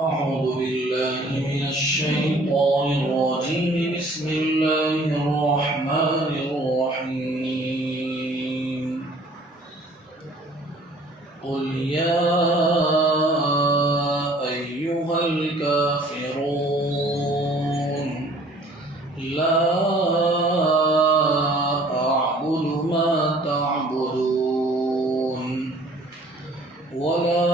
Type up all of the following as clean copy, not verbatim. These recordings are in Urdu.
أعوذ بالله من الشيطان الرجيم بسم الله الرحمن الرحيم قل يا أيها الكافرون لا أعبد ما تعبدون ولا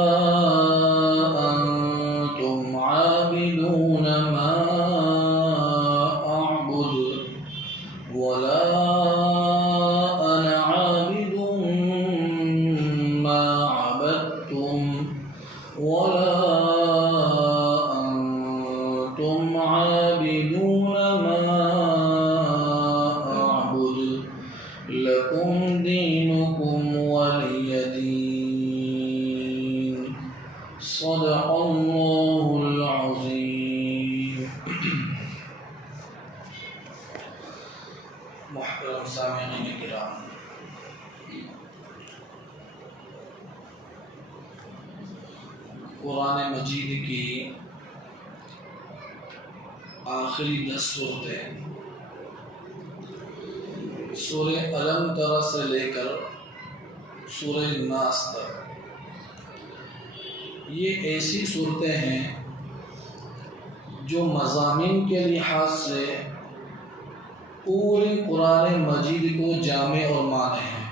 لكم دينكم ولي دين صدق الله العظيم. محترم سامعین کرام، قرآن مجید کی آخری 10 صورتیں سورہ الم تر سے لے کر سورہ ناس تک، یہ ایسی صورتیں ہیں جو مضامین کے لحاظ سے پورے قرآن مجید کو جامع اور مانے ہیں۔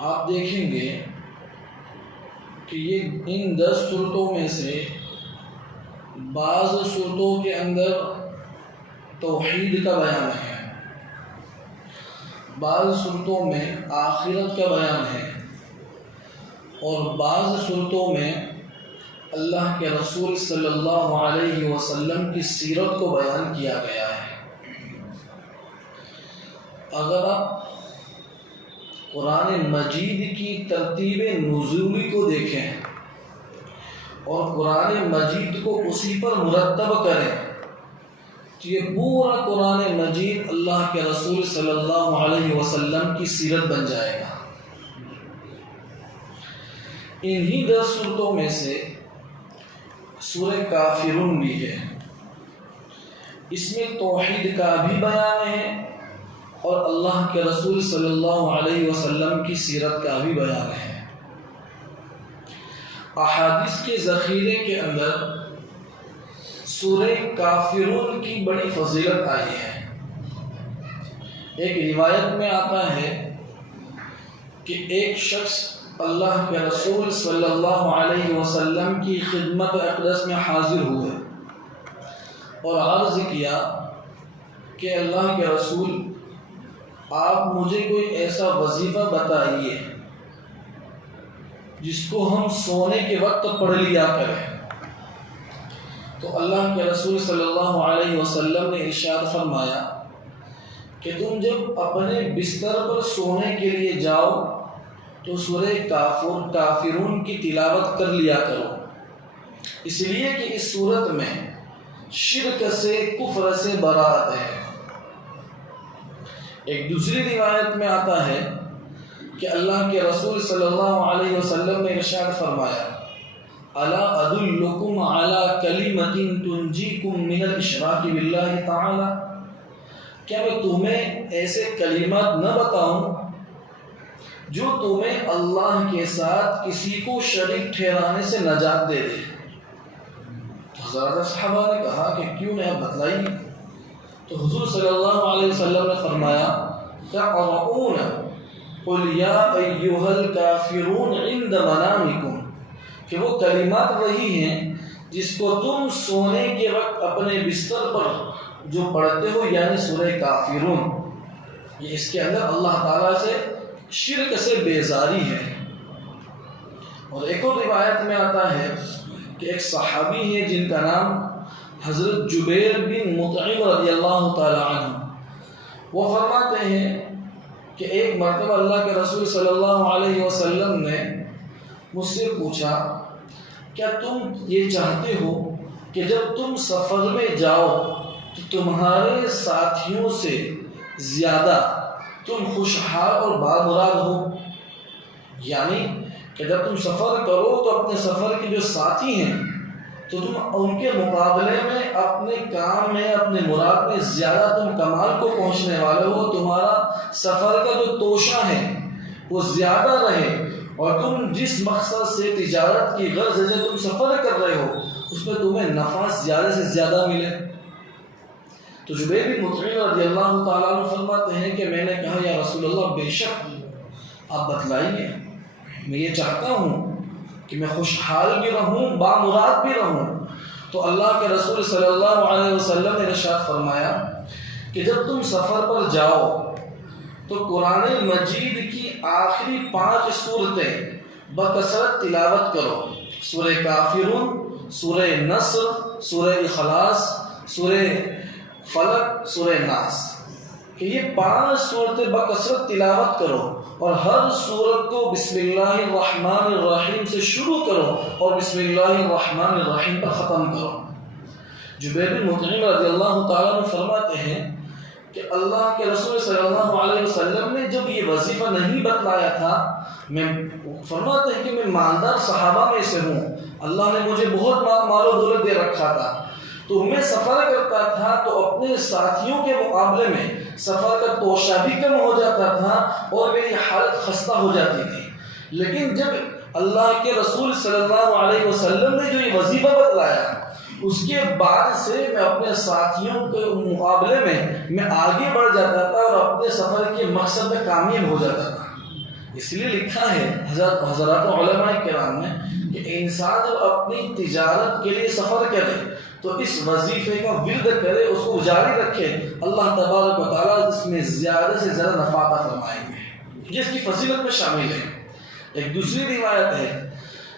آپ دیکھیں گے کہ یہ ان 10 صورتوں میں سے بعض صورتوں کے اندر توحید کا بیان ہے، بعض صورتوں میں آخرت کا بیان ہے، اور بعض صورتوں میں اللہ کے رسول صلی اللہ علیہ وسلم کی سیرت کو بیان کیا گیا ہے۔ اگر آپ قرآن مجید کی ترتیب نزولی کو دیکھیں اور قرآن مجید کو اسی پر مرتب کریں تو یہ پورا قرآن مجید اللہ کے رسول صلی اللہ علیہ وسلم کی سیرت بن جائے گا۔ انہی 10 صورتوں میں سے سورہ کافرون بھی ہے، اس میں توحید کا بھی بیان ہے اور اللہ کے رسول صلی اللہ علیہ وسلم کی سیرت کا بھی بیان ہے۔ احادیث کے ذخیرے کے اندر سورہ کافرون کی بڑی فضیلت آئی ہے۔ ایک روایت میں آتا ہے کہ ایک شخص اللہ کے رسول صلی اللہ علیہ وسلم کی خدمت اقدس میں حاضر ہوئے اور عرض کیا کہ اللہ کے رسول، آپ مجھے کوئی ایسا وظیفہ بتائیے جس کو ہم سونے کے وقت پڑھ لیا کریں۔ تو اللہ کے رسول صلی اللہ علیہ وسلم نے ارشاد فرمایا کہ تم جب اپنے بستر پر سونے کے لیے جاؤ تو سورہ کافرون کی تلاوت کر لیا کرو، اس لیے کہ اس صورت میں شرک سے، کفر سے برات ہے۔ ایک دوسری روایت میں آتا ہے کہ اللہ کے رسول صلی اللہ علیہ وسلم نے ارشاد فرمایا، الا ادلکم علی کلمۃ تنجیکم من الاشراک باللہ تعالی، کیا میں تمہیں ایسے کلمات نہ بتاؤں جو تمہیں اللہ کے ساتھ کسی کو شریک ٹھہرانے سے نجات دے دے؟ حضرات صحابہ نے کہا کہ کیوں نہیں، آپ بتلائیے۔ تو حضور صلی اللہ علیہ وسلم نے فرمایا، تقرؤون قل یا ایھا الکافرون عند منامکم، کہ وہ کلمات وہی ہیں جس کو تم سونے کے وقت اپنے بستر پر جو پڑھتے ہو، یعنی سورہ کافرون۔ یہ اس کے اندر اللہ تعالیٰ سے شرک سے بیزاری ہے۔ اور ایک اور روایت میں آتا ہے کہ ایک صحابی ہے جن کا نام حضرت جبیر بن مطعم رضی اللہ تعالی عنہ، وہ فرماتے ہیں کہ ایک مرتبہ اللہ کے رسول صلی اللہ علیہ وسلم نے مجھ سے پوچھا، کیا تم یہ چاہتے ہو کہ جب تم سفر میں جاؤ تو تمہارے ساتھیوں سے زیادہ تم خوشحال اور بامراد ہو؟ یعنی کہ جب تم سفر کرو تو اپنے سفر کے جو ساتھی ہیں تو تم ان کے مقابلے میں اپنے کام میں اپنے مراد میں زیادہ تم کمال کو پہنچنے والے ہو، تمہارا سفر کا جو توشہ ہے وہ زیادہ رہے، اور تم جس مقصد سے تجارت کی غرض سے تم سفر کر رہے ہو اس میں تمہیں نفع زیادہ سے زیادہ ملے۔ تو جبیر بن مطعم رضی اللہ تعالیٰ عنہ فرماتے ہیں کہ میں نے کہا یا رسول اللہ بے شک آپ بتلائیے، میں یہ چاہتا ہوں کہ میں خوشحال بھی رہوں بامراد بھی رہوں۔ تو اللہ کے رسول صلی اللہ علیہ وسلم نے ارشاد فرمایا کہ جب تم سفر پر جاؤ تو قرآن مجید کی آخری 5 سورتیں بکثرت تلاوت کرو، سورہ کافرون، سورہ نصر، سورہ اخلاص، سورہ فلق، سورہ ناس، کہ یہ 5 سورتیں بکثرت تلاوت کرو، اور ہر سورت کو بسم اللہ الرحمن الرحیم سے شروع کرو اور بسم اللہ الرحمن الرحیم پر ختم کرو۔ جبیر بن مطعم رضی اللہ تعالیٰ عنہ فرماتے ہیں کہ اللہ کے رسول صلی اللہ علیہ وسلم نے جب یہ وظیفہ نہیں بتلایا تھا، میں فرماتے ہیں کہ میں مالدار صحابہ میں سے ہوں، اللہ نے مجھے بہت مال و دولت دے رکھا تھا، تو میں سفر کرتا تھا تو اپنے ساتھیوں کے مقابلے میں سفر کا توشہ بھی کم ہو جاتا تھا اور میری حالت خستہ ہو جاتی تھی، لیکن جب اللہ کے رسول صلی اللہ علیہ وسلم نے جو یہ وظیفہ بتلایا اس کے بعد سے میں اپنے ساتھیوں کے مقابلے میں آگے بڑھ جاتا تھا اور اپنے سفر کے مقصد میں کامیاب ہو جاتا تھا۔ اس لیے لکھا ہے حضرات علماء کرام نے کہ انسان جب اپنی تجارت کے لیے سفر کرے تو اس وظیفے کا ورد کرے، اس کو جاری رکھے، اللہ تبارک و تعالیٰ اس میں زیادہ سے زیادہ نفع عطا فرمائیں گے، جس کی فضیلت میں شامل ہے۔ ایک دوسری روایت ہے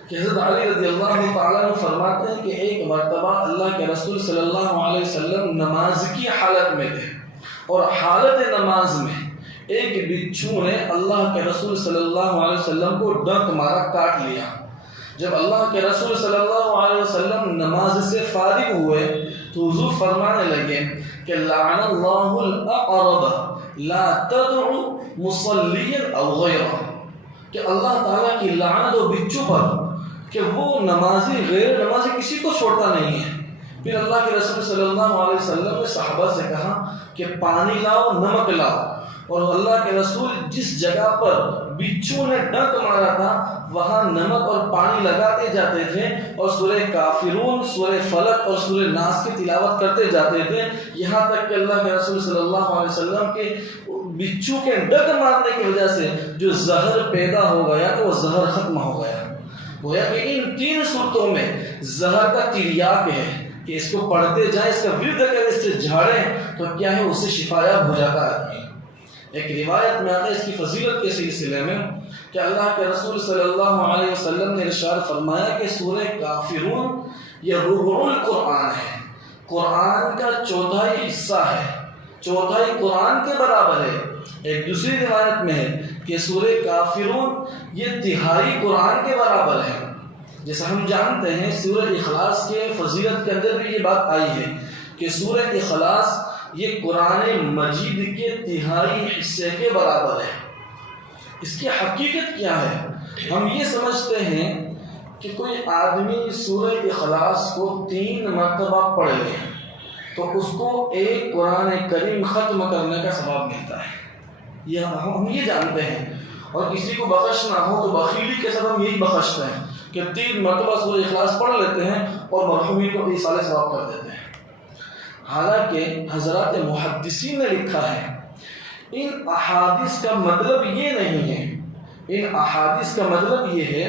کہ حضرت علی رضی اللہ تعالیٰ عنہ فرماتے ہیں کہ ایک مرتبہ اللہ کے رسول صلی اللہ علیہ وسلم نماز کی حالت میں تھے، اور حالت نماز میں ایک بچھو نے اللہ کے رسول صلی اللہ علیہ وسلم کو ڈنک مارا، کاٹ لیا۔ جب اللہ کے رسول صلی اللہ علیہ وسلم نماز سے فارغ ہوئے تو حضور فرمانے لگے کہ لعن اللہ الاقرب لا تدعو مصلیا او غیرہ، کہ اللہ تعالیٰ کی لعنت و بچو پر کہ وہ نمازی غیر نمازی کسی کو چھوڑتا نہیں ہے۔ پھر اللہ کے رسول صلی اللہ علیہ وسلم نے صحابہ سے کہا کہ پانی لاؤ، نمک لاؤ، اور اللہ کے رسول جس جگہ پر بچھو نے ڈنک مارا تھا وہاں نمک اور پانی لگاتے جاتے تھے اور سورہ کافرون، سورہ فلق اور سورہ ناس کی تلاوت کرتے جاتے تھے، یہاں تک کہ اللہ کے رسول صلی اللہ علیہ وسلم کے بچھو کے ڈنک مارنے کی وجہ سے جو زہر پیدا ہو گیا تو وہ زہر ختم ہو گیا۔ گویا کہ ان 3 صورتوں میں زہر کا تریاق ہے کہ اس کو پڑھتے جائیں، اس کا ورد کریں، اس سے جھاڑیں تو کیا ہے، اس سے شفایاب ہو جاتا ہے۔ ایک روایت میں آتا ہے اس کی فضیلت کے سلسلے میں کہ اللہ کے رسول صلی اللہ علیہ وسلم نے ارشاد فرمایا کہ سورہ کافرون یہ ربع القرآن ہے، قرآن کا 1/4 حصہ ہے، 1/4 قرآن کے برابر ہے۔ ایک دوسری روایت میں ہے کہ سورہ کافرون یہ 1/3 قرآن کے برابر ہے۔ جیسا ہم جانتے ہیں سورہ اخلاص کے فضیلت کے اندر بھی یہ بات آئی ہے کہ سورہ اخلاص یہ قرآن مجید کے 1/3 حصے کے برابر ہے۔ اس کی حقیقت کیا ہے؟ ہم یہ سمجھتے ہیں کہ کوئی آدمی سورہ اخلاص کو 3 مرتبہ پڑھ لے تو اس کو ایک قرآن کریم ختم کرنے کا ثواب ملتا ہے، یہ ہم یہ جانتے ہیں، اور کسی کو بخشنا ہو تو بخیلی کے سبب ہم یہی بخشتے ہیں کہ 3 مرتبہ سورہ اخلاص پڑھ لیتے ہیں اور مرحومین کو ایصال ثواب کر دیتے ہیں۔ حالانکہ حضرات محدثین نے لکھا ہے ان احادیث کا مطلب یہ نہیں ہے، ان احادیث کا مطلب یہ ہے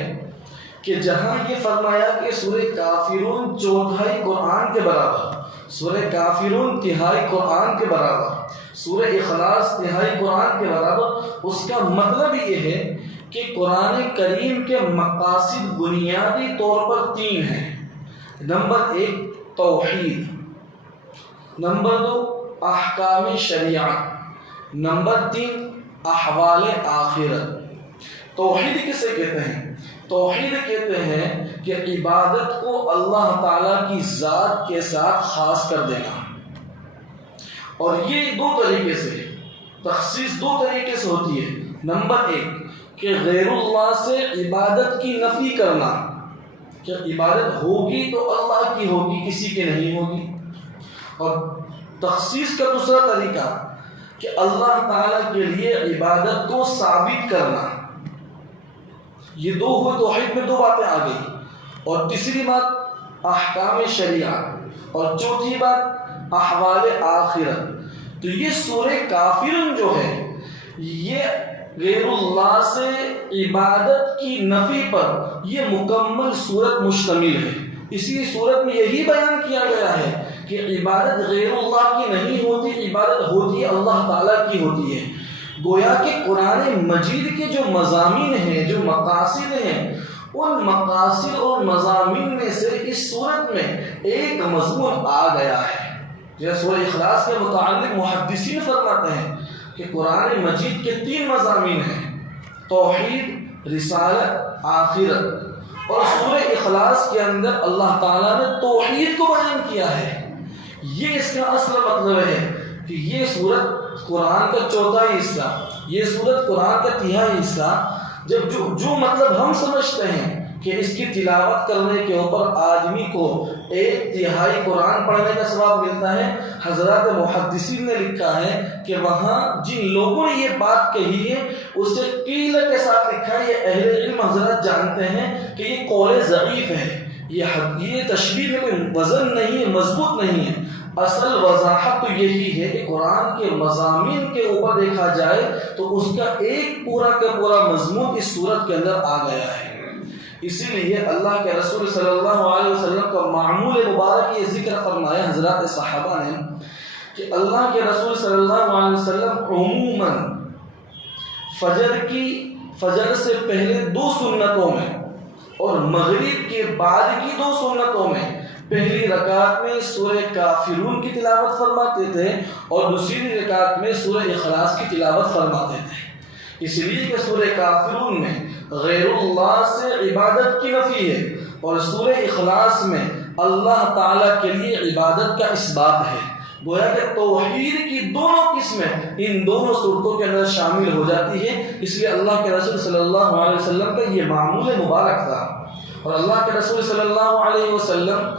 کہ جہاں یہ فرمایا کہ سورہ کافرون 1/4 قرآن کے برابر، سورہ کافرون 1/3 قرآن کے برابر، سورہ اخلاص 1/3 قرآن کے برابر، اس کا مطلب یہ ہے کہ قرآن کریم کے مقاصد بنیادی طور پر 3 ہیں۔ نمبر 1 توحید، نمبر 2 احکام شریعت، نمبر 3 احوال آخرت۔ توحید کسے کہتے ہیں؟ توحید کہتے ہیں کہ عبادت کو اللہ تعالیٰ کی ذات کے ساتھ خاص کر دینا، اور یہ 2 طریقے سے، تخصیص 2 طریقے سے ہوتی ہے۔ نمبر 1 کہ غیر اللہ سے عبادت کی نفی کرنا، کہ عبادت ہوگی تو اللہ کی ہوگی، کسی کی نہیں ہوگی. اور تخصیص کا دوسرا طریقہ کہ اللہ تعالیٰ کے لیے عبادت کو ثابت کرنا. یہ دو ہوئے توحید میں دو باتیں آ گئی. اور تیسری بات احکام شریعت، اور چوتھی بات احوال آخرت. تو یہ سورہ کافرون جو ہے یہ غیر اللہ سے عبادت کی نفی پر یہ مکمل صورت مشتمل ہے. اسی صورت میں یہی بیان کیا گیا ہے کہ عبادت غیر اللہ کی نہیں ہوتی، عبادت ہوتی ہے اللہ تعالیٰ کی ہوتی ہے. گویا کہ قرآن مجید کے جو مضامین ہیں، جو مقاصد ہیں، ان مقاصد اور مضامین میں سے اس صورت میں ایک مضمون آ گیا ہے. جیسے سورہ اخلاص کے متعلق محدثین فرماتے ہیں کہ قرآن مجید کے 3 مضامین ہیں: توحید، رسالت، آخرت. اور سورہ اخلاص کے اندر اللہ تعالیٰ نے توحید کو بیان کیا ہے. یہ اس کا اصل مطلب ہے کہ یہ سورت قرآن کا چوتھا حصہ، یہ سورت قرآن کا تیسرا حصہ، جب جو مطلب ہم سمجھتے ہیں کہ اس کی تلاوت کرنے کے اوپر آدمی کو 1/3 قرآن پڑھنے کا ثواب ملتا ہے، حضرات محدثین نے لکھا ہے کہ وہاں جن لوگوں نے یہ بات کہی ہے اسے قیل کے ساتھ لکھا ہے. یہ اہل علم حضرات جانتے ہیں کہ یہ قول ضعیف ہے، یہ تشبیہ میں کوئی وزن نہیں ہے، مضبوط نہیں ہے. اصل وضاحت تو یہی ہے کہ قرآن کے مضامین کے اوپر دیکھا جائے تو اس کا ایک پورا کا پورا مضمون اس صورت کے اندر آ گیا ہے. اسی لیے اللہ کے رسول صلی اللہ علیہ وسلم کا معمول مبارک یہ ذکر فرمایا حضرات صحابہ نے کہ اللہ کے رسول صلی اللہ علیہ وسلم عموماً فجر سے پہلے 2 سنتوں میں اور مغرب کے بعد کی 2 سنتوں میں پہلی رکعت میں سورہ کافرون کی تلاوت فرماتے تھے اور دوسری رکعت میں سورہ اخلاص کی تلاوت فرماتے تھے. اس لیے کہ سورہ کافرون میں غیر اللہ سے عبادت کی نفی ہے اور سورہ اخلاص میں اللہ تعالیٰ کے لیے عبادت کا اثبات ہے. گویا کہ توحید کی دونوں قسمیں ان دونوں صورتوں کے اندر شامل ہو جاتی ہے. اس لیے اللہ کے رسول صلی اللہ علیہ وسلم کا یہ معمول مبارک تھا. اور اللہ کے رسول صلی اللہ علیہ وسلم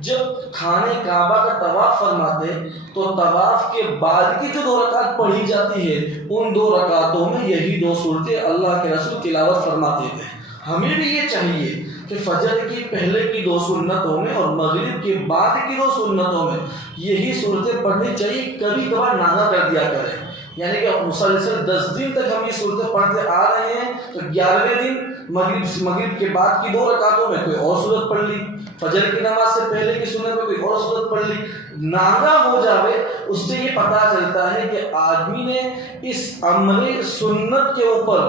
جب خانہ کعبہ کا طواف فرماتے تو طواف کے بعد کی جو 2 رکعت پڑھی جاتی ہے ان 2 رکعتوں میں یہی 2 صورتیں اللہ کے رسول تلاوت فرماتے تھے. ہمیں بھی یہ چاہیے کہ فجر کی پہلے کی 2 سنتوں میں اور مغرب کے بعد کی 2 سنتوں میں یہی صورتیں پڑھنی چاہیے. کبھی کبھار ناغا کر دیا کریں، یعنی کہ مسلسل 10 دن تک ہم یہ صورتیں پڑھتے آ رہے ہیں تو 11ویں دن مغرب کے بعد کی 2 رکعتوں میں کوئی اور صورت پڑھ لی، فجر کی نماز سے پہلے کی سنت میں کوئی اور صورت پڑھ لی. ناغا ہو جاوے اس سے یہ پتہ چلتا ہے کہ آدمی نے اس امر سنت کے اوپر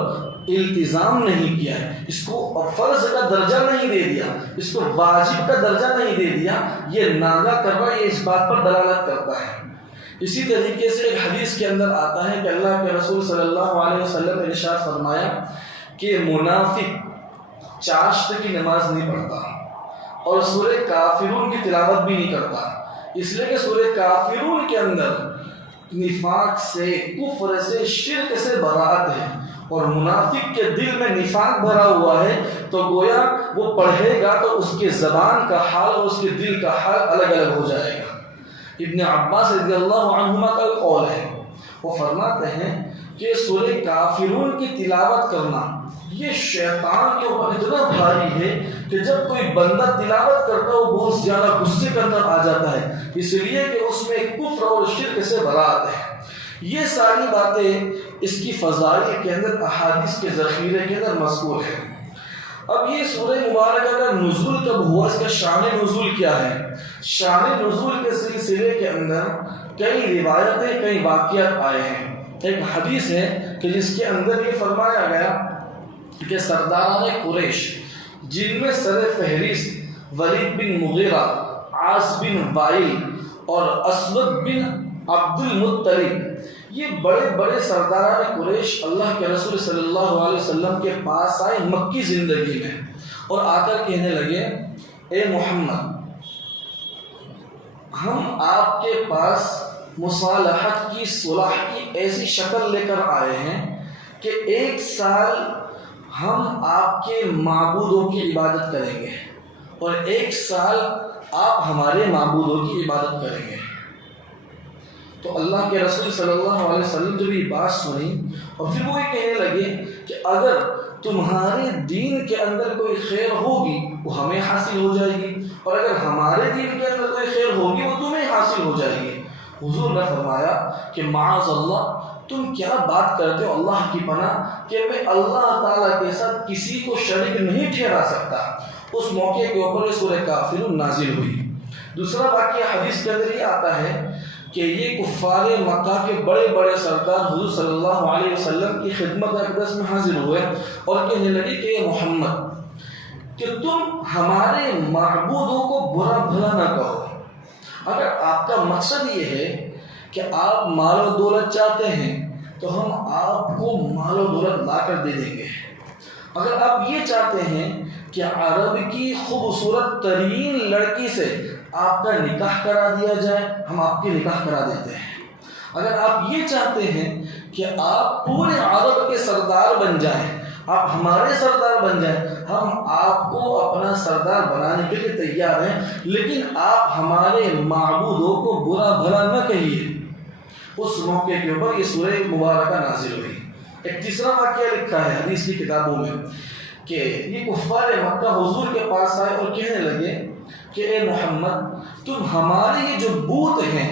التزام نہیں کیا ہے، اس کو فرض کا درجہ نہیں دے دیا، اس کو واجب کا درجہ نہیں دے دیا. یہ ناغا کرنا یہ اس بات پر دلالت کرتا ہے. اسی طریقے سے ایک حدیث کے اندر آتا ہے کہ اللہ کے رسول صلی اللہ علیہ وسلم نے ارشاد فرمایا کہ منافق چاشت کی نماز نہیں پڑھتا اور سورہ کافرون کی تلاوت بھی نہیں کرتا، اس لیے کہ سورہ کافرون کے اندر نفاق سے، کفر سے، شرک سے براءت ہے اور منافق کے دل میں نفاق بھرا ہوا ہے تو گویا وہ پڑھے گا تو اس کے زبان کا حال اور اس کے دل کا حال الگ الگ ہو جائے گا. ابن عباس رضی اللہ عنہما کا قول ہے، وہ فرماتے ہیں کہ سورہ کافرون کی تلاوت کرنا یہ شیطان کے اوپر اتنا بھاری ہے کہ جب کوئی بندہ تلاوت کرتا ہے وہ بہت زیادہ غصے کے اندر آ جاتا ہے، اس لیے کہ اس میں کفر اور شرک سے برات ہے. یہ ساری باتیں اس کی فضائل کے اندر احادیث کے ذخیرے کے اندر مذکور ہے. اب یہ سورہ مبارکہ کا نزول کب ہوا، اس کا شان نزول کیا ہے؟ شان نزول کے سلسلے کے اندر کئی روایتیں، کئی واقعات آئے ہیں. ایک حدیث ہے کہ جس کے اندر یہ فرمایا گیا کہ سرداران قریش جن میں سر فہرست ولید بن مغیرہ، عاص بن وائل اور اسود بن عبد المطلب، یہ بڑے بڑے سرداران قریش اللہ کے رسول صلی اللہ علیہ وسلم کے پاس آئے مکی زندگی میں اور آ کر کہنے لگے اے محمد، ہم آپ کے پاس مصالحت کی، صلح کی ایسی شکل لے کر آئے ہیں کہ 1 سال ہم آپ کے معبودوں کی عبادت کریں گے اور 1 سال آپ ہمارے معبودوں کی عبادت کریں گے۔ تو اللہ کے رسول صلی اللہ علیہ وسلم جب یہ بات سنی اور پھر وہ یہ کہنے لگے کہ اگر تمہارے دین کے اندر کوئی خیر ہوگی وہ ہمیں حاصل ہو جائے گی، اور اگر ہمارے دین کے اندر کوئی خیر ہوگی وہ تمہیں حاصل ہو جائے گی۔ حضور نے فرمایا کہ معاذ اللہ، تم کیا بات کرتے ہو، اللہ کی پناہ، کہ میں اللہ تعالیٰ کے ساتھ کسی کو شریک نہیں ٹھہرا سکتا۔ اس موقع کے اوپر سورہ کافرون نازل ہوئی۔ دوسرا واقعہ حدیث کے اندر یہ آتا ہے کہ یہ کفار مکہ کے بڑے بڑے سردار حضور صلی اللہ علیہ وسلم کی خدمت اقدس میں حاضر ہوئے اور کہنے لگے کہ اے محمد، کہ تم ہمارے معبودوں کو برا بھلا نہ کہو۔ اگر آپ کا مقصد یہ ہے کہ آپ مال و دولت چاہتے ہیں تو ہم آپ کو مال و دولت لا کر دے دیں گے۔ اگر آپ یہ چاہتے ہیں کہ عرب کی خوبصورت ترین لڑکی سے آپ کا نکاح کرا دیا جائے، ہم آپ کے نکاح کرا دیتے ہیں۔ اگر آپ یہ چاہتے ہیں کہ آپ پورے عرب کے سردار بن جائیں، آپ ہمارے سردار بن جائیں، ہم آپ کو اپنا سردار بنانے کے لیے تیار ہیں، لیکن آپ ہمارے معبودوں کو برا بھلا نہ کہیے۔ اس موقع کے اوپر یہ سورہ مبارکہ نازل ہوئی۔ ایک تیسرا واقعہ لکھا ہے حدیث کی کتابوں میں کہ یہ کفار مکہ حضور کے پاس آئے اور کہنے لگے کہ اے محمد، تم ہمارے یہ جو بت ہیں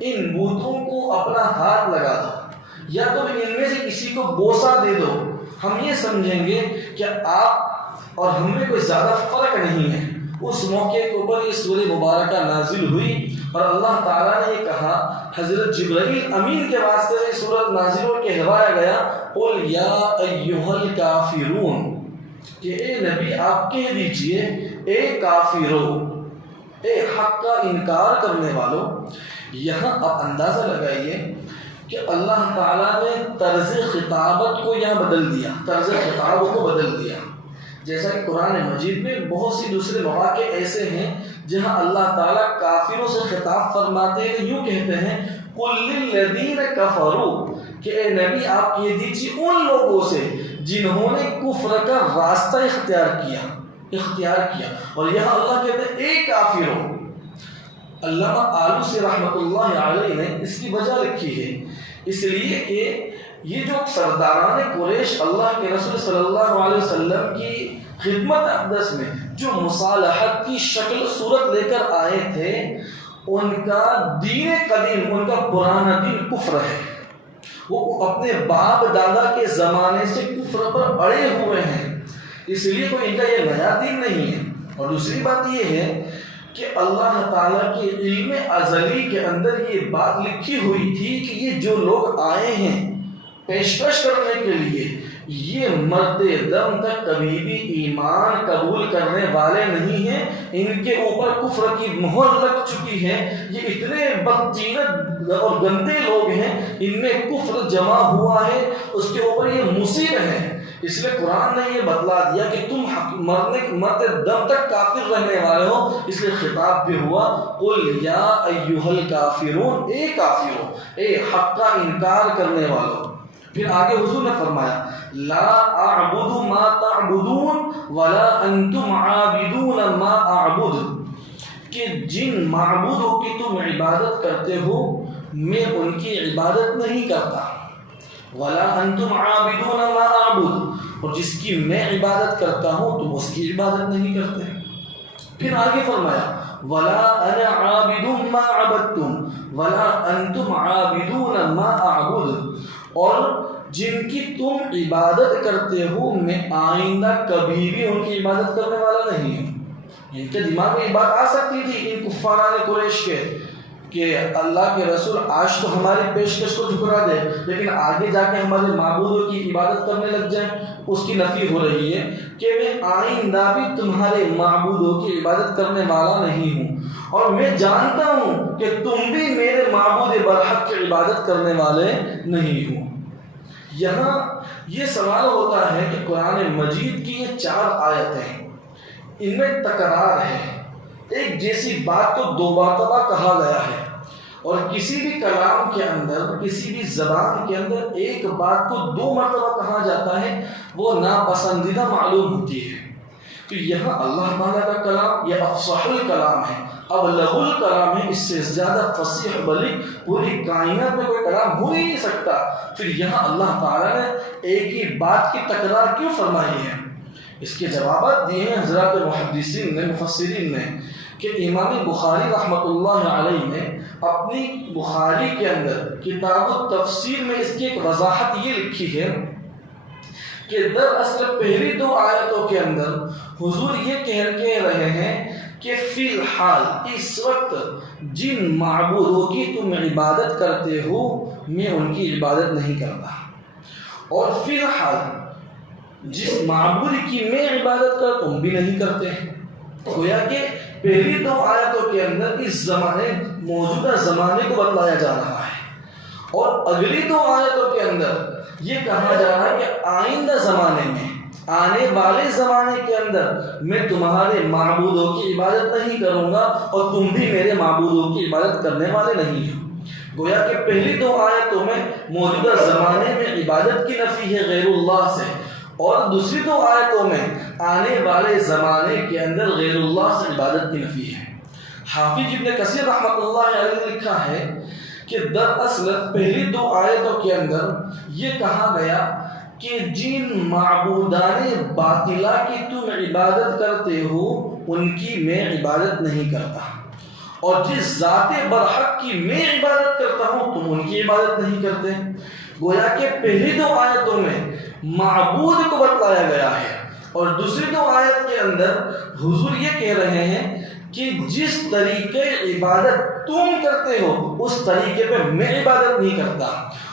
ان بتوں کو اپنا ہاتھ لگا دو یا تم ان میں سے کسی کو بوسہ دے دو، ہم یہ سمجھیں گے کہ آپ اور ہم میں کوئی زیادہ فرق نہیں ہے۔ اس موقع کے اوپر یہ سورہ مبارکہ نازل ہوئی اور اللہ تعالیٰ نے یہ کہا، حضرت جبرائیل امین کے واسطے سے سورۃ نازل اور کہوایا گیا، قل یا ایھا الکافرون، کہ اے نبی آپ کہہ دیجئے اے کافرو، اے حق کا انکار کرنے والوں۔ یہاں آپ اندازہ لگائیے کہ اللہ تعالیٰ نے طرز خطابت کو یہاں بدل دیا، طرز خطاب کو بدل دیا۔ جیسا کہ قرآن مجید میں بہت سی دوسرے مواقع ایسے ہیں جہاں اللہ تعالیٰ کافروں سے خطاب فرماتے ہیں، یوں کہتے ہیں قل للذین کفروا، کہ اے نبی آپ کہہ دیجیے ان لوگوں سے جنہوں نے کفر کا راستہ اختیار کیا۔ اور یہاں اللہ کہتے ہیں اے کافروں۔ علامہ آلوسی رحمۃ اللہ علیہ نے اس کی وجہ لکھی ہے، اس لیے کہ یہ جو سرداران قریش اللہ کے رسول صلی اللہ علیہ وسلم کی خدمت اقدس میں جو مصالحت کی شکل صورت لے کر آئے تھے، ان کا دین قدیم، ان کا پرانا دین کفر ہے۔ وہ اپنے باپ دادا کے زمانے سے کفر پر اڑے ہوئے ہیں، اس لیے کوئی ان کا یہ نیا دین نہیں ہے۔ اور دوسری بات یہ ہے کہ اللہ تعالیٰ کے علم ازلی کے اندر یہ بات لکھی ہوئی تھی کہ یہ جو لوگ آئے ہیں پیشکش کرنے کے لیے، یہ مرتے دم تک کبھی بھی ایمان قبول کرنے والے نہیں ہیں، ان کے اوپر کفر کی مہر لگ چکی ہے، یہ اتنے بدطینت اور گندے لوگ ہیں، ان میں کفر جمع ہوا ہے، اس کے اوپر یہ مصیب ہے۔ اس لیے قرآن نے یہ بتلا دیا کہ تم مرتے دم تک کافر رہنے والے ہو، اس لیے خطاب بھی ہوا قل یا ایھا الکافرون، اے کافروں، اے حق کا انکار کرنے والوں۔ پھر آگے حضور نے فرمایا لا اعبد ما تعبدون ولا انتم عابدون ما اعبد، کہ جن معبودوں کی تم عبادت کرتے ہو میں ان کی عبادت نہیں کرتا، ولا انتم عابدون ما اعبد، اور جس کی میں عبادت کرتا ہوں تم اس کی عبادت نہیں کرتے۔ پھر آگے فرمایا ولا انا عابد ما عبدتم ولا انتم عابدون ما اعبد، اور جن کی تم عبادت کرتے ہو میں آئندہ کبھی بھی ان کی عبادت کرنے والا نہیں ہوں۔ ان کے دماغ میں یہ بات آ سکتی تھی ان کفاران قریش کے کہ اللہ کے رسول آج تو ہماری پیشکش کو ٹھکرا دے، لیکن آگے جا کے ہمارے معبودوں کی عبادت کرنے لگ جائیں۔ اس کی نفی ہو رہی ہے کہ میں آئندہ بھی تمہارے معبودوں کی عبادت کرنے والا نہیں ہوں، اور میں جانتا ہوں کہ تم بھی میرے معبود برحق کی عبادت کرنے والے نہیں ہوں۔ یہاں یہ سوال ہوتا ہے کہ قرآن مجید کی یہ 4 آیتیں، ان میں تکرار ہے، ایک جیسی بات کو 2 مرتبہ کہا گیا ہے، اور کسی بھی کلام کے اندر، کسی بھی زبان کے اندر ایک بات کو 2 مرتبہ کہا جاتا ہے وہ ناپسندیدہ معلوم ہوتی ہے۔ تو یہاں اللہ تعالیٰ کا کلام یہ افصح الکلام ہے، ابلغ الکلام ہے، اس سے زیادہ فصیح بلیغ پوری کائنات میں کوئی کلام ہو ہی نہیں سکتا۔ پھر یہاں اللہ تعالیٰ نے ایک ہی بات کی تکرار کیوں فرمائی ہے؟ اس کے جوابات دیے ہیں حضرات محدثین نے، مفسرین نے، کہ امام بخاری رحمۃ اللہ علیہ نے اپنی بخاری کے اندر کتاب التفسیر میں اس کی ایک وضاحت یہ لکھی ہے کہ دراصل پہلی 2 آیتوں کے اندر حضور یہ کہہ رہے ہیں کہ فی الحال اس وقت جن معبودوں کی تم عبادت کرتے ہو میں ان کی عبادت نہیں کرتا، اور فی الحال جس معبود کی میں عبادت کر تم بھی نہیں کرتے۔ گویا کہ پہلی 2 آیتوں کے اندر اس زمانے موجودہ زمانے کو بتلایا جا رہا ہے، اور اگلی 2 آیتوں کے اندر یہ کہا جا رہا ہے کہ آئندہ زمانے میں، آنے والے زمانے کے اندر میں تمہارے معبودوں کی عبادت نہیں کروں گا اور تم بھی میرے معبودوں کی عبادت کرنے والے نہیں ہو۔ گویا کہ پہلی 2 آیتوں میں موجودہ زمانے میں عبادت کی نفی ہے غیر اللہ سے، اور دوسری 2 آیتوں میں آنے والے زمانے کے اندر غیر اللہ سے عبادت کی نفی ہے۔ حافظ ابن کثیر رحمۃ اللہ علیہ نے لکھا ہے کہ دراصل پہلی 2 آیتوں کے اندر یہ کہا گیا کہ جن معبودان باطلہ کی تم عبادت کرتے ہو ان کی میں عبادت نہیں کرتا، اور جس ذات برحق کی میں عبادت کرتا ہوں تم ان کی عبادت نہیں کرتے۔ گویا کہ پہلی 2 آیتوں میں معبود کو بتلایا گیا ہے، اور دوسری 2 آیت کے اندر حضور یہ کہہ رہے ہیں کہ جس طریقے عبادت تم کرتے ہو اس طریقے پہ میں عبادت نہیں کرتا،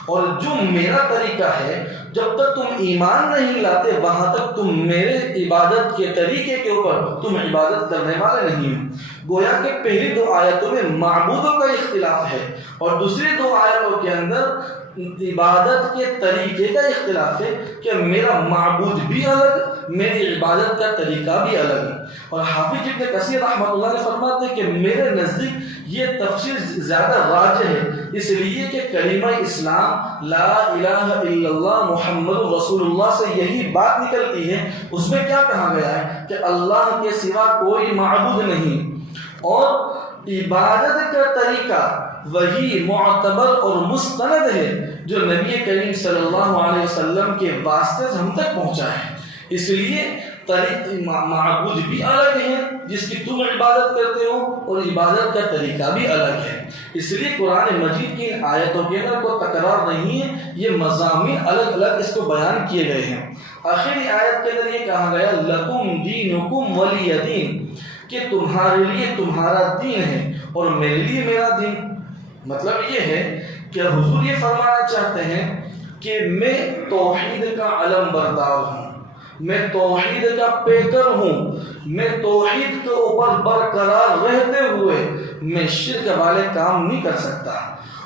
اور جو میرا طریقہ ہے جب تک تم ایمان نہیں لاتے وہاں تک تم میرے عبادت کے طریقے کے اوپر تم عبادت کرنے والے نہیں ہو۔ گویا کہ پہلی 2 آیتوں میں معبودوں کا اختلاف ہے، اور دوسری 2 آیتوں کے اندر عبادت کے طریقے کا اختلاف ہے کہ میرا معبود بھی الگ، میری عبادت کا طریقہ بھی الگ ہے۔ اور حافظ ابن کثیر رحمۃ اللہ علیہ فرماتے ہیں کہ میرے نزدیک یہ تفسیر زیادہ راجح ہے، اس لیے کہ کلمہ اسلام لا الہ الا اللہ محمد رسول اللہ سے یہی بات نکلتی ہے۔ اس میں کیا کہا گیا ہے کہ اللہ کے سوا کوئی معبود نہیں، اور عبادت کا طریقہ وہی معتبر اور مستند ہے جو نبی کریم صلی اللہ علیہ وسلم کے واسطے سے ہم تک پہنچا ہے۔ اس لیے معبود بھی الگ ہے جس کی تم عبادت کرتے ہو، اور عبادت کا طریقہ بھی الگ ہے۔ اس لیے قرآن مجید کی ان آیتوں کے اندر کوئی تکرار نہیں ہے، یہ مضامین الگ الگ اس کو بیان کیے گئے ہیں۔ آخری آیت کے اندر یہ کہا گیا لکم دینکم ولی دین، کہ تمہارے لیے تمہارا دین ہے اور میرے لیے میرا دین۔ مطلب یہ ہے کہ حضور یہ فرمانا چاہتے ہیں کہ میں توحید کا علم بردار ہوں، میں توحید کا پیکر ہوں، میں توحید کے اوپر برقرار رہتے ہوئے میں شرک والے کام نہیں کر سکتا،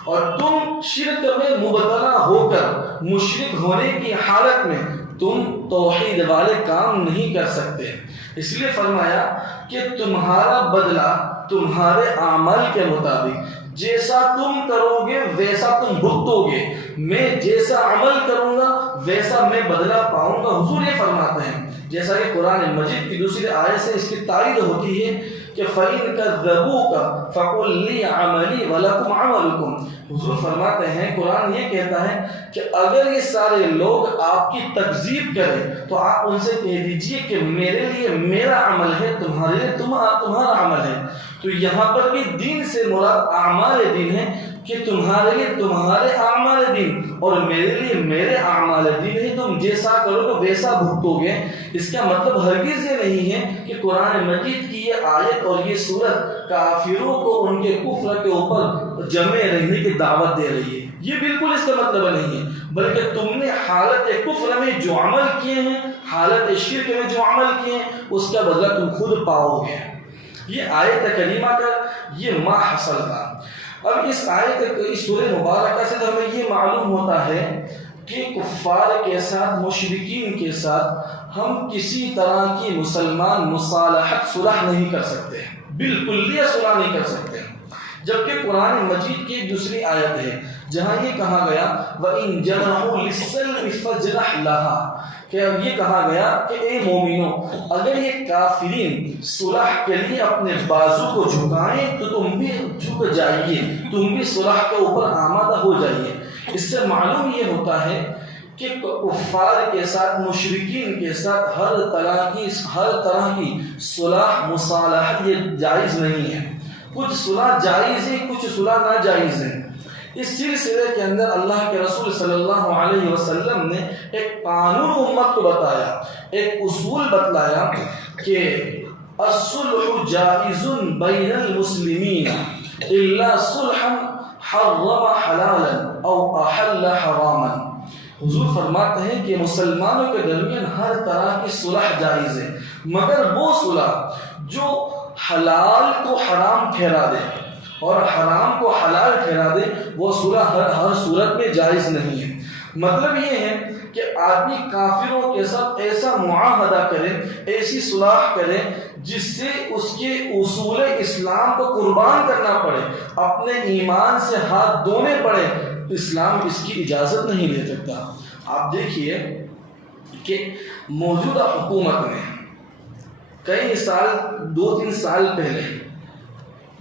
اور تم شرک میں مبتلا ہو کر مشرک ہونے کی حالت میں تم توحید والے کام نہیں کر سکتے۔ اس لیے فرمایا کہ تمہارا بدلہ تمہارے اعمال کے مطابق، جیسا تم کرو گے ویسا تم بھگتو گے، میں جیسا عمل کروں گا ویسا میں بدلہ پاؤں گا۔ حضور یہ فرماتے ہیں، جیسا کہ قرآن مجید کی دوسری آیت سے اس کی تائید ہوتی ہے کہ فَإِن كَذَّبُوكَ فَقُلْ لِي عَمَلِي وَلَكُمْ عَمَلُكُمْ۔ حضور فرماتے ہیں، قرآن یہ کہتا ہے کہ اگر یہ سارے لوگ آپ کی تکذیب کریں تو آپ ان سے کہہ دیجئے کہ میرے لیے میرا عمل ہے، تمہارے لیے تمہارا عمل ہے۔ تو یہاں پر بھی دین سے مراد اعمال دین ہے، کہ تمہارے لیے تمہارے اعمال دین اور میرے لیے میرے اعمال دین ہے، تم جیسا کرو گے ویسا بھگتو گے۔ اس کا مطلب ہرگز یہ نہیں ہے کہ قرآن مجید کی یہ آیت اور یہ سورت کافروں کو ان کے کفر کے اوپر جمع رہنے کی دعوت دے رہی ہے، یہ بالکل اس کا مطلب نہیں ہے، بلکہ تم نے حالت کفر میں جو عمل کیے ہیں، حالت شرک میں جو عمل کیے ہیں، اس کا بدلہ تم خود پاؤ گے۔ یہ آیت کریمہ کا یہ ما حصل تھا۔ اب اس آیت اس سورہ مبارکہ سے تو ہمیں یہ معلوم ہوتا ہے کہ کفار کے ساتھ، مشرکین کے ساتھ ہم کسی طرح کی مسلمان مصالحت صلح نہیں کر سکتے، بالکل یہ صلح نہیں کر سکتے۔ جبکہ قرآن مجید کی ایک دوسری آیت ہے جہاں یہ کہا گیا وَإِن جَنَحُوا لِلسَّلْمِ فَاجْنَحْ لَهَا، کہ یہ کہا گیا کہ اے مومنوں اگر یہ کافرین صلح کے لیے اپنے بازو کو جھکائیں تو تم بھی جھک جائیے، تم بھی صلح کے اوپر آمادہ ہو جائیے۔ اس سے معلوم یہ ہوتا ہے کہ کفار کے ساتھ، مشرکین کے ساتھ ہر طرح کی صلح مصالحت یہ جائز نہیں ہے۔ کچھ صلح جائز ہے، کچھ صلح ناجائز ہے۔ اس سلسلے کے اندر اللہ کے رسول صلی اللہ علیہ وسلم نے ایک قانون امت کو بتایا، ایک اصول بتلایا کہ الصلح جائز بین المسلمین الا صلحا حرم حلالا او احل حراما۔ حضور فرماتے ہیں کہ مسلمانوں کے درمیان ہر طرح کی صلح جائز ہے، مگر وہ صلح جو حلال کو حرام ٹھہرا دے اور حرام کو حلال ٹھہرا دے، وہ صلح ہر صورت میں جائز نہیں ہے۔ مطلب یہ ہے کہ آدمی کافروں کے ساتھ ایسا معاہدہ کرے، ایسی صلح کرے جس سے اس کے اصول اسلام کو قربان کرنا پڑے، اپنے ایمان سے ہاتھ دھونے پڑے، اسلام اس کی اجازت نہیں دے سکتا۔ آپ دیکھیے کہ موجودہ حکومت نے کئی سال، 2-3 سال پہلے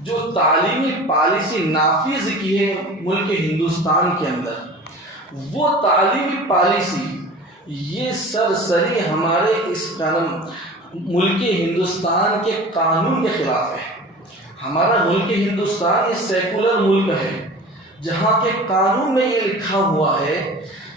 جو تعلیمی پالیسی نافذ کی ہے ملک ہندوستان کے اندر، وہ تعلیمی پالیسی یہ سرسری ہمارے اس ملک ہندوستان کے قانون کے خلاف ہے۔ ہمارا ملک ہندوستان یہ سیکولر ملک ہے جہاں کے قانون میں یہ لکھا ہوا ہے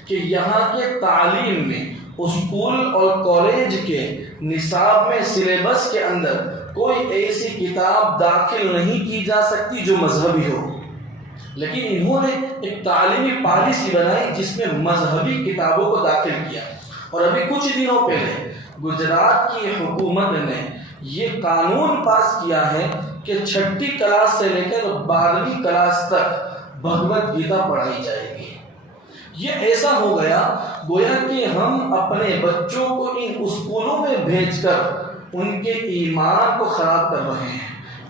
کہ یہاں کے تعلیم میں، اسکول اور کالج کے نصاب میں، سلیبس کے اندر کوئی ایسی کتاب داخل نہیں کی جا سکتی جو مذہبی ہو۔ لیکن انہوں نے ایک تعلیمی پالیسی بنائی جس میں مذہبی کتابوں کو داخل کیا، اور ابھی کچھ دنوں پہلے گجرات کی حکومت نے یہ قانون پاس کیا ہے کہ 6ٹھی کلاس سے لے کر 12ویں کلاس تک بھگوت گیتا پڑھائی جائے گی۔ یہ ایسا ہو گیا گویا کہ ہم اپنے بچوں کو ان اسکولوں میں بھیج کر ان کے ایمان کو خراب کر رہے ہیں۔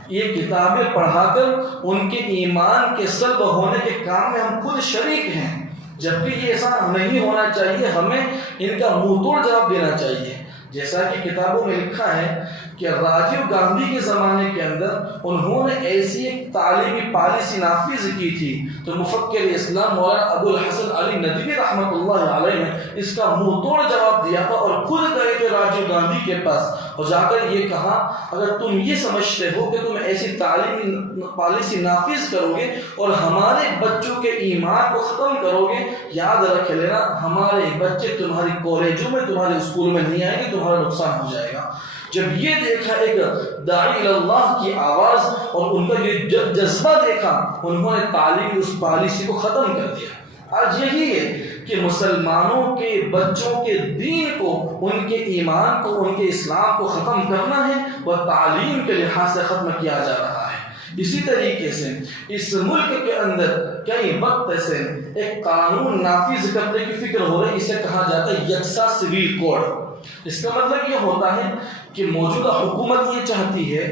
یہ کتابیں پڑھا کر ان کے ایمان کے سلب ہونے کے کام میں ہم خود شریک ہیں، جبکہ یہ ایسا نہیں ہونا چاہیے۔ ہمیں ان کا منہ توڑ جواب دینا چاہیے۔ جیسا کہ کتابوں میں لکھا ہے کہ راجیو گاندھی کے زمانے کے اندر انہوں نے ایسی ایک تعلیمی پالیسی نافذ کی تھی تو مفکر اسلام مولانا ابو الحسن علی ندوی رحمۃ اللہ علیہ نے اس کا منہ توڑ جواب دیا تھا، اور خود گئے تھے راجیو گاندھی کے پاس اور جا کر یہ کہا اگر تم یہ سمجھتے ہو کہ تم ایسی تعلیمی پالیسی نافذ کرو گے اور ہمارے بچوں کے ایمان کو ختم کرو گے، یاد رکھ لینا ہمارے بچے تمہاری کالجوں میں، تمہارے اسکول میں نہیں آئیں گے، تمہارا نقصان ہو جائے گا۔ جب یہ دیکھا ایک داعی اللہ کی آواز اور ان کا یہ جذبہ دیکھا، انہوں نے تعلیم اس پالیسی کو ختم کر دیا۔ آج یہی ہے کہ مسلمانوں کے بچوں کے دین کو، ان کے ایمان کو، ان کے اسلام کو ختم کرنا ہے، وہ تعلیم کے لحاظ سے ختم کیا جا رہا ہے۔ اسی طریقے سے اس ملک کے اندر کئی وقت سے ایک قانون نافذ کرنے کی فکر ہو رہی ہے، اسے کہا جاتا ہے یکساں سول کوڈ۔ اس کا مطلب یہ ہوتا ہے کہ موجودہ حکومت یہ چاہتی ہے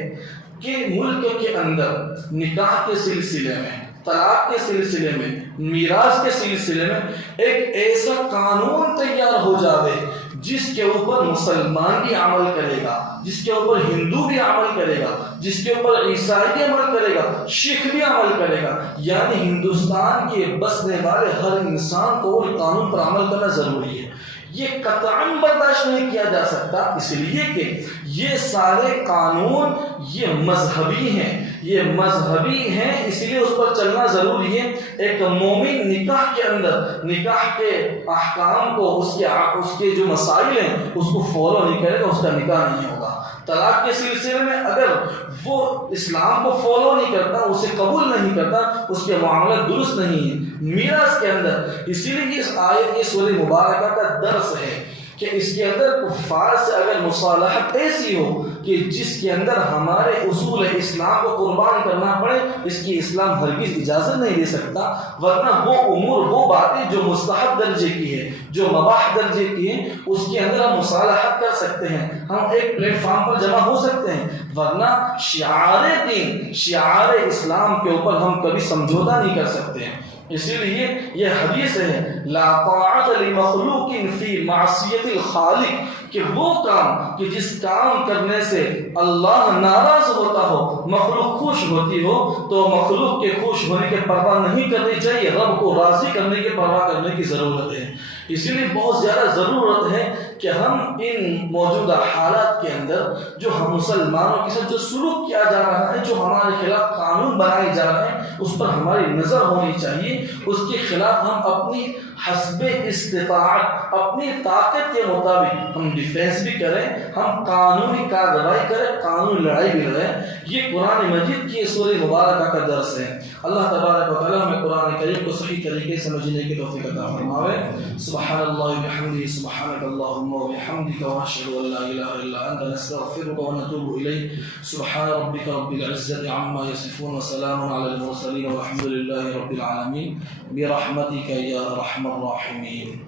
کہ ملک کے اندر نکاح کے سلسلے میں، طلاق کے سلسلے میں، میراث کے سلسلے میں ایک ایسا قانون تیار ہو جاوے جس کے اوپر مسلمان بھی عمل کرے گا، جس کے اوپر ہندو بھی عمل کرے گا، جس کے اوپر عیسائی بھی عمل کرے گا، سکھ بھی عمل کرے گا۔ یعنی ہندوستان کے بسنے والے ہر انسان کو ان قانون پر عمل کرنا ضروری ہے۔ یہ قطعاً برداشت نہیں کیا جا سکتا، اس لیے کہ یہ سارے قانون یہ مذہبی ہیں، اس لیے اس پر چلنا ضروری ہے۔ ایک مومن نکاح کے اندر نکاح کے احکام کو، اس کے جو مسائل ہیں اس کو فالو نہیں کرے گا، اس کا نکاح نہیں ہوگا۔ طلاق کے سلسلے میں اگر وہ اسلام کو فالو نہیں کرتا، اسے قبول نہیں کرتا، اس کے معاملات درست نہیں ہیں۔ میراث کے اندر اسی لیے اس آیت، یہ سورہ مبارکہ کا درس ہے کہ اس کے اندر کفار سے اگر مصالحت ایسی ہو کہ جس کے اندر ہمارے اصول اسلام کو قربان کرنا پڑے، اس کی اسلام ہرگز اجازت نہیں دے سکتا، ورنہ وہ امور، وہ باتیں جو مستحب درجے کی ہے، جو مباح درجے کی ہیں، اس کے اندر ہم مصالحت کر سکتے ہیں، ہم ایک پلیٹ فارم پر جمع ہو سکتے ہیں، ورنہ شعار دین، شعار اسلام کے اوپر ہم کبھی سمجھوتا نہیں کر سکتے ہیں۔ اسی لیے یہ حدیث ہے لا طاعت لمخلوق فی معصیت الخالق، کہ وہ کام کہ جس کام کرنے سے اللہ ناراض ہوتا ہو، مخلوق خوش ہوتی ہو، تو مخلوق کے خوش ہونے کے پرواہ نہیں کرنی چاہیے، رب کو راضی کرنے کے پرواہ کرنے کی ضرورت ہے۔ اسی لیے بہت زیادہ ضرورت ہے کہ ہم ان موجودہ حالات کے اندر جو ہم مسلمانوں کے ساتھ جو سلوک کیا جا رہا ہے، جو ہمارے خلاف قانون بنائے جا رہے ہیں، اس پر ہماری نظر ہونی چاہیے، اس کے خلاف ہم اپنی حسب استطاعت، اپنی طاقت کے مطابق ہم ڈیفینس بھی کریں، ہم قانونی کارروائی کریں، قانونی لڑائی بھی لڑیں۔ یہ قرآن مجید کی سورہ مبارکہ کا درس ہے۔ اللہ تبارک و تعالیٰ ہمیں قرآن کریم کو صحیح طریقے سے سمجھنے کی توفیق عطا فرمائے۔ سبحان اللہ وبحمدہ، سبحانک اللہم وبحمدک، واشہد ان لا الہ الا انت، نستغفرک ونتوب الیک۔ سبحان ربک رب العزة عما یصفون، وسلام علی المرسلین، والحمد للہ رب العالمین، برحمتک یا ارحم الراحمین۔